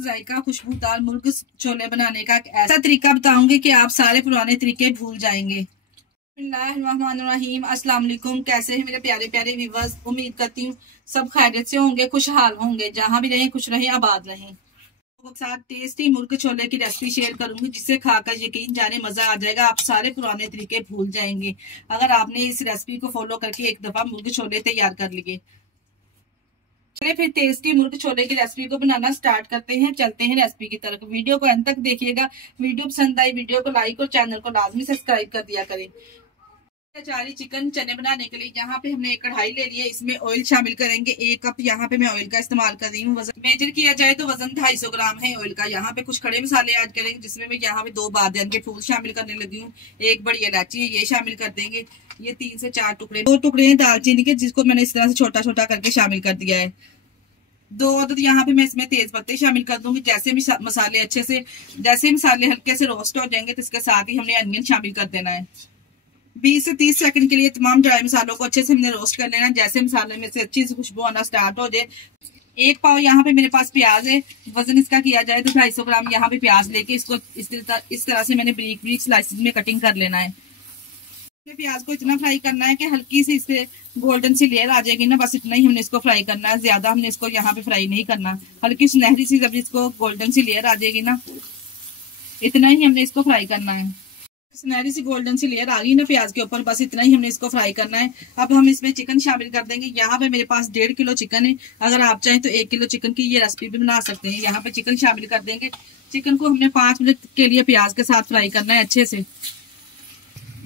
जायका खुशबूदार मुर्ग छोले बनाने का एक ऐसा तरीका बताऊंगी कि आप सारे पुराने तरीके भूल जाएंगे। बिस्मिल्लाहिर्रहमानिर्रहीम। अस्सलाम वालेकुम। कैसे हैं मेरे प्यारे प्यारे व्यूअर्स? उम्मीद करती हूँ सब खैरियत से होंगे, खुशहाल होंगे, जहां भी रहें खुश रहें, आबाद रहें। साथ टेस्टी मुर्ग छोले की रेसिपी शेयर करूंगी जिसे खाकर यकीन जाने मजा आ जाएगा। आप सारे पुराने तरीके भूल जाएंगे अगर आपने इस रेसिपी को फॉलो करके एक दफा मुर्ग छोले तैयार कर लिए। चलिए फिर टेस्टी मुर्ग छोले की रेसिपी को बनाना स्टार्ट करते हैं। चलते हैं रेसिपी की तरफ। वीडियो को अंत तक देखिएगा। वीडियो पसंद आई वीडियो को लाइक और चैनल को लाजमी सब्सक्राइब कर दिया करें। अचारी चिकन चने बनाने के लिए यहाँ पे हमने एक कढ़ाई ले ली है। इसमें ऑयल शामिल करेंगे। 1 कप यहाँ पे मैं ऑयल का इस्तेमाल कर रही हूँ। वजन मेजर किया जाए तो वजन 250 ग्राम है ऑयल का। यहाँ पे कुछ खड़े मसाले ऐड करेंगे जिसमें मैं यहाँ पे 2 बादियान के फूल शामिल करने लगी हूँ। 1 बड़ी इलायची है, ये शामिल कर देंगे। ये 3 से 4 टुकड़े, 2 टुकड़े हैं दालचीनी के जिसको मैंने इस तरह से छोटा छोटा करके शामिल कर दिया है। 2 अदद यहाँ पे मैं इसमें तेज पत्ते शामिल कर दूंगी। जैसे मसाले अच्छे से, जैसे मसाले हल्के से रोस्ट हो जाएंगे तो इसके साथ ही हमने अनियन शामिल कर देना है। 20 से 30 सेकंड के लिए तमाम ड्राई मसालों को अच्छे से हमने रोस्ट कर लेना। जैसे मसाले में से अच्छी सी खुशबू आना स्टार्ट हो जाए। 1 पाव यहाँ पे मेरे पास प्याज है। वजन इसका किया जाए तो 250 ग्राम यहाँ पे प्याज लेके इसको इस तरह से मैंने ब्रीक ब्रीक स्लाइसेस में कटिंग कर लेना है। प्याज को इतना फ्राई करना है कि हल्की सी इससे गोल्डन सी लेयर आ जाएगी ना, बस इतना ही हमने इसको फ्राई करना है। ज्यादा हमने इसको यहाँ पे फ्राई नहीं करना। हल्की सुनहरी सी जब इसको गोल्डन सी लेयर आ जाएगी ना, इतना ही हमने इसको फ्राई करना है। सुनहरी सी गोल्डन सी लेयर आ रही है ना प्याज के ऊपर, बस इतना ही हमने इसको फ्राई करना है। अब हम इसमें चिकन शामिल कर देंगे। यहाँ पे मेरे पास 1.5 किलो चिकन है। अगर आप चाहें तो 1 किलो चिकन की ये रेसिपी भी बना सकते हैं। यहाँ पे चिकन शामिल कर देंगे। चिकन को हमने 5 मिनट के लिए प्याज के साथ फ्राई करना है अच्छे से।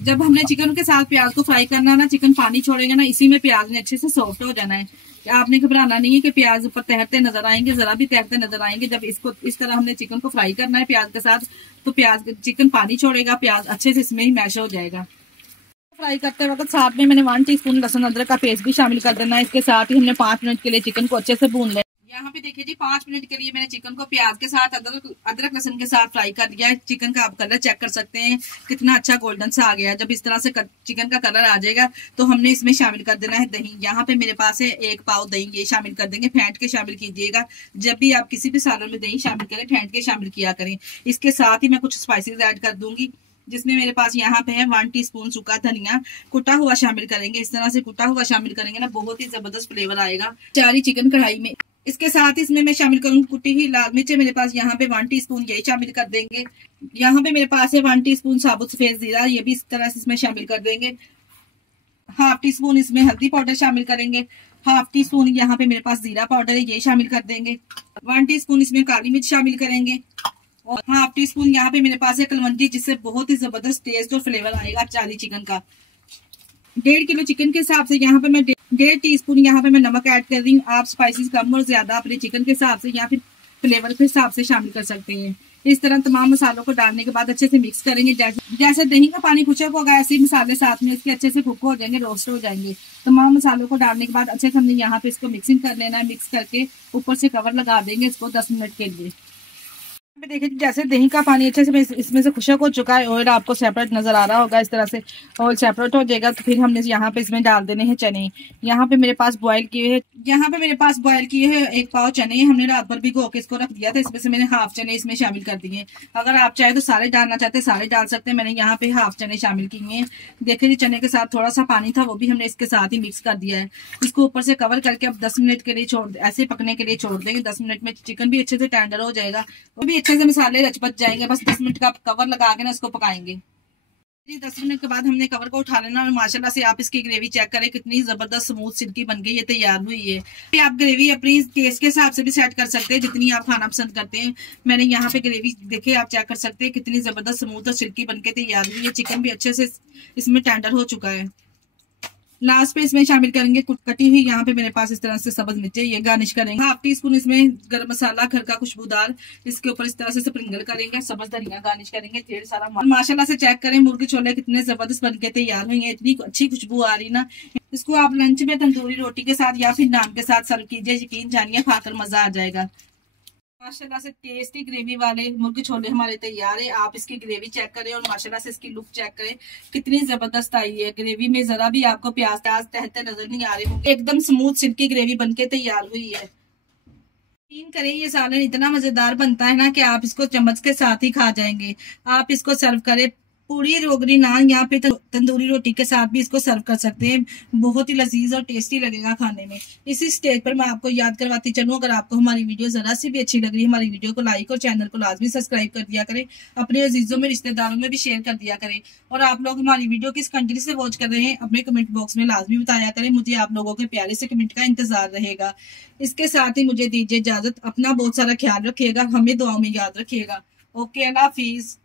जब हमने चिकन के साथ प्याज को फ्राई करना है ना, चिकन पानी छोड़ेगा ना, इसी में प्याज ने अच्छे से सॉफ्ट हो जाना है। आपने घबराना नहीं है कि प्याज ऊपर तैरते नजर आएंगे, जरा भी तैरते नजर आएंगे। जब इसको इस तरह हमने चिकन को फ्राई करना है प्याज के साथ, तो चिकन पानी छोड़ेगा, प्याज अच्छे से इसमें ही मैश हो जाएगा। फ्राई करते वक्त साथ में मैंने 1 टीस्पून लहसुन अदरक का पेस्ट भी शामिल कर देना है। इसके साथ ही हमने 5 मिनट के लिए चिकन को अच्छे से भून लेना। यहाँ पे देखिए जी 5 मिनट के लिए मैंने चिकन को प्याज के साथ अदरक लहसुन के साथ फ्राई कर लिया है। चिकन का आप कलर चेक कर सकते हैं कितना अच्छा गोल्डन सा आ गया है। जब इस तरह से चिकन का कलर आ जाएगा तो हमने इसमें शामिल कर देना है दही। यहाँ पे मेरे पास है 1 पाव दही, ये शामिल कर देंगे। फेंट के शामिल कीजिएगा। जब भी आप किसी भी सालन में दही शामिल करें फेंट के शामिल किया करें। इसके साथ ही मैं कुछ स्पाइसेस ऐड कर दूंगी जिसमें मेरे पास यहाँ पे है 1 टीस्पून सूखा धनिया कुटा हुआ शामिल करेंगे। इस तरह से कुटा हुआ शामिल करेंगे ना, बहुत ही जबरदस्त फ्लेवर आएगा। चारी चिकन कढ़ाई में। इसके साथ ही इसमें मैं शामिल करूंगी कुटी हुई लाल मिर्च। मेरे पास यहाँ पे 1 टीस्पून यही शामिल कर देंगे। यहाँ पे मेरे पास है 1 टीस्पून साबुत सफेद जीरा, ये भी इस तरह से इसमें शामिल कर देंगे। 1/2 टीस्पून इसमें हल्दी पाउडर शामिल करेंगे। 1/2 टीस्पून यहाँ पे मेरे पास जीरा पाउडर है, ये शामिल कर देंगे। 1 टीस्पून इसमें काली मिर्च शामिल करेंगे और 1/2 टीस्पून यहाँ पे मेरे पास है कलवंजी, जिससे बहुत ही जबरदस्त टेस्ट और फ्लेवर आएगा चारी चिकन का। 1.5 किलो चिकन के हिसाब से यहाँ पे मैं 1.5 टीस्पून यहाँ पे मैं नमक ऐड कर रही हूँ। आप स्पाइसेस कम और ज्यादा अपने चिकन के हिसाब से या फिर फ्लेवर के हिसाब से शामिल कर सकते हैं। इस तरह तमाम मसालों को डालने के बाद अच्छे से मिक्स करेंगे। जैसे दही का पानी खुशक होगा ऐसे ही मसाले साथ में इसके अच्छे से कुक हो जाएंगे, रोस्ट हो जाएंगे। तमाम मसालों को डालने के बाद अच्छे से हमने यहाँ पे इसको मिक्सिंग कर लेना है। मिक्स करके ऊपर से कवर लगा देंगे इसको 10 मिनट के लिए। देखिए जैसे दही का पानी अच्छे से इसमें से खुशक हो चुका है। ऑयल आपको सेपरेट नजर आ रहा होगा। इस तरह से ऑयल सेपरेट हो जाएगा तो फिर हमने यहाँ पे इसमें डाल देने हैं चने। यहाँ पे मेरे पास बॉयल किए हैं 1 पाव चने हमने रात भर भिगो के इसको रख दिया था। इसमें से मैंने 1/2 चने इसमें शामिल कर दिए। अगर आप चाहे तो सारे डालना चाहते सारे डाल सकते हैं। मैंने यहाँ पे 1/2 चने शामिल किए हैं। देखिए चने के साथ थोड़ा सा पानी था, वो भी हमने इसके साथ ही मिक्स कर दिया है। इसको ऊपर से कवर करके अब 10 मिनट के लिए ऐसे पकने के लिए छोड़ देंगे। 10 मिनट में चिकन भी अच्छे से टेंडर हो जाएगा, वो भी अच्छे से मसाले रचपच जाएंगे। बस 10 मिनट का कवर लगा के ना इसको पकाएंगे। 10 मिनट के बाद हमने कवर को उठा लेना और माशाल्लाह से आप इसकी ग्रेवी चेक करें कितनी जबरदस्त स्मूथ सिल्की बन गई, ये तैयार हुई है। आप ग्रेवी अपनी टेस्ट के हिसाब से भी सेट कर सकते हैं जितनी आप खाना पसंद करते हैं। मैंने यहाँ पे ग्रेवी देखिए, आप चेक कर सकते हैं कितनी जबरदस्त स्मूथ और सिल्की बनके तैयार हुई है। चिकन भी अच्छे से इसमें टेंडर हो चुका है। लास्ट पे इसमें शामिल करेंगे कटी हुई यहाँ पे मेरे पास इस तरह से सब्ज मिर्ची, ये गार्निश करेंगे। 1/2 टीस्पून इसमें गरम मसाला घर का खुशबूदार, इसके ऊपर इस तरह से स्प्रिंकल करेंगे। सब्ज धनिया गार्निश करेंगे, ढेर सारा। माशाल्लाह से चेक करें मुर्गी छोले कितने जबरदस्त बनके तैयार हुई है। इतनी अच्छी खुशबू आ रही ना। इसको आप लंच में तंदूरी रोटी के साथ या फिर नान के साथ सर्व कीजिए, यकीन जानिए खाकर मजा आ जाएगा। माशाल्लाह से टेस्टी ग्रेवी वाले मुर्गी छोले हमारे तैयार है। आप इसकी ग्रेवी चेक करें और माशाल्लाह से इसकी लुक चेक करें कितनी जबरदस्त आई है। ग्रेवी में जरा भी आपको प्याज तहते नजर नहीं आ रहे होंगे। एकदम स्मूथ सिल्की ग्रेवी बनके तैयार हुई है। यकीन करें ये सालन इतना मजेदार बनता है ना कि आप इसको चम्मच के साथ ही खा जाएंगे। आप इसको सर्व करें पूरी रोगरी नान या फिर तंदूरी रोटी के साथ भी इसको सर्व कर सकते हैं। बहुत ही लजीज और टेस्टी लगेगा खाने में। इसी स्टेज पर मैं आपको याद करवाती चलूं, अगर आपको हमारी वीडियो जरा सी भी अच्छी लग रही है, हमारी वीडियो को लाइक और चैनल को लाजमी सब्सक्राइब कर दिया करें। अपने अजीजों में, रिश्तेदारों में भी शेयर कर दिया करें। और आप लोग हमारी वीडियो किस कंट्री से वॉच कर रहे हैं अपने कमेंट बॉक्स में लाजमी बताया करें। मुझे आप लोगों के प्यारे से कमेंट का इंतजार रहेगा। इसके साथ ही मुझे दीजिए इजाजत। अपना बहुत सारा ख्याल रखिएगा, हमें दुआओं में याद रखिएगा। ओके, अल्लाह हाफिज।